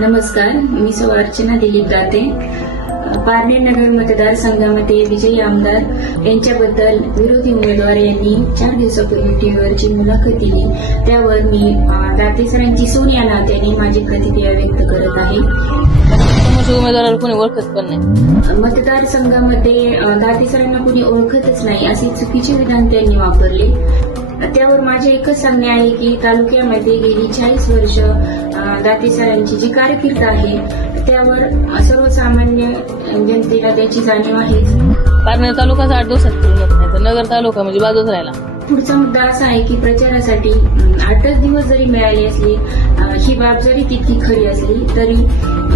नमस्कार मी सौ अर्चना दिलीप दाते. पारनेर नगर मतदारसंघामध्ये विजयी आमदार यांच्याबद्दल विरोधी उमेदवार यांनी चार दिवसापूर्वी टीव्हीवरची मुलाखत दिली. त्यावर मी अ, दाते सरांची सून या नात्याने माझी प्रतिक्रिया व्यक्त करत आहे. उमेदवाराला कोणी ओळखत पण नाही. मतदारसंघामध्ये अ, दाते सरांना कुणी ओळखतच नाही असे चुकीचे विधान त्यांनी वापरले. त्यावर माझे एकच सांगणे आहे की तालुक्यामध्ये गेली चाळीस वर्ष अ, दाते सरांची जी कारकीर्द आहे त्यावर सर्वसामान्य जनतेला त्याची जाणीव आहेच पारनेर तालुकाच आठ दिवसात नगर तालुका म्हणजे बाजूच राहिला. पुढचा मुद्दा असा आहे की प्रचारासाठी आठच दिवस जरी मिळाले असले ही बाब जरी तितकी खरी असली तरी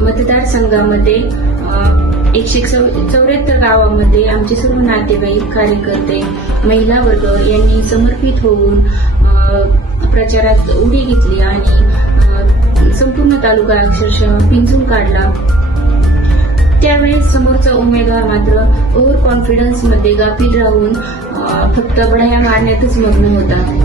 मतदारसंघामध्ये एकशे चौ- चौऱ्याहत्तर गावामध्ये आमचे सर्व नातेवाईक कार्यकर्ते महिला वर्ग यांनी समर्पित होऊन प्रचारात उडी घेतली आणि संपूर्ण तालुका अक्षरशः पिंजून काढला. त्यावेळेस समोरचा उमेदवार मात्र ओव्हर कॉन्फिडन्समध्ये गाफील राहून फक्त बढाया मारण्यातच मग्न होता.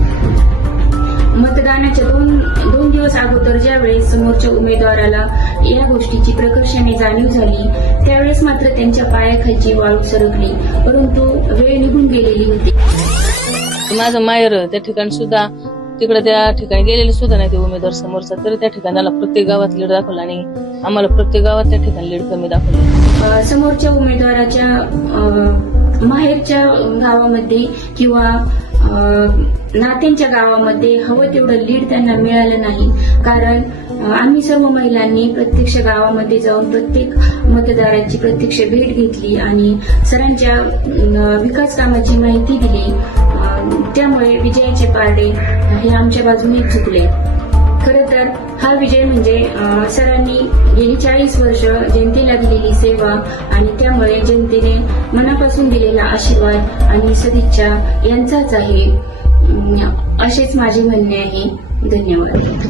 मतदानाच्या दोन दोन दिवस अगोदर ज्यावेळेस समोरच्या उमेदवाराला या गोष्टीची प्रकर्षाने जाणीव झाली त्यावेळेस मात्र त्यांच्या पायाखालची वाळू सरकली परंतु वेळ निघून गेलेली होती. माझं माहेर त्या ठिकाणी सुद्धा तिकडे त्या ठिकाणी गेलेले सुद्धा नाही ते उमेदवार समोरचा तरी त्या ठिकाणी त्याला प्रत्येक गावात लीड दाखवला आणि आम्हाला प्रत्येक गावात त्या ठिकाणी लीड कमी दाखवली. समोरच्या उमेदवाराच्या माहेरच्या गावामध्ये किंवा नात्यांच्या गावामध्ये हवं तेवढं लीड त्यांना मिळालं नाही. कारण आम्ही सर्व महिलांनी प्रत्यक्ष गावामध्ये जाऊन प्रत्येक मतदारांची प्रत्यक्ष भेट घेतली आणि सरांच्या विकास कामाची माहिती दिली. त्यामुळे विजयाचे पारडे हे आमच्या बाजूने झुकले. खरं तर हा विजय म्हणजे सरांनी गेली चाळीस वर्ष जनतेला दिलेली सेवा आणि त्यामुळे जनतेने मनापासून दिलेला आशीर्वाद आणि सदिच्छा यांचाच आहे. असेच माझे म्हणणे आहे. धन्यवाद.